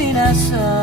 지나서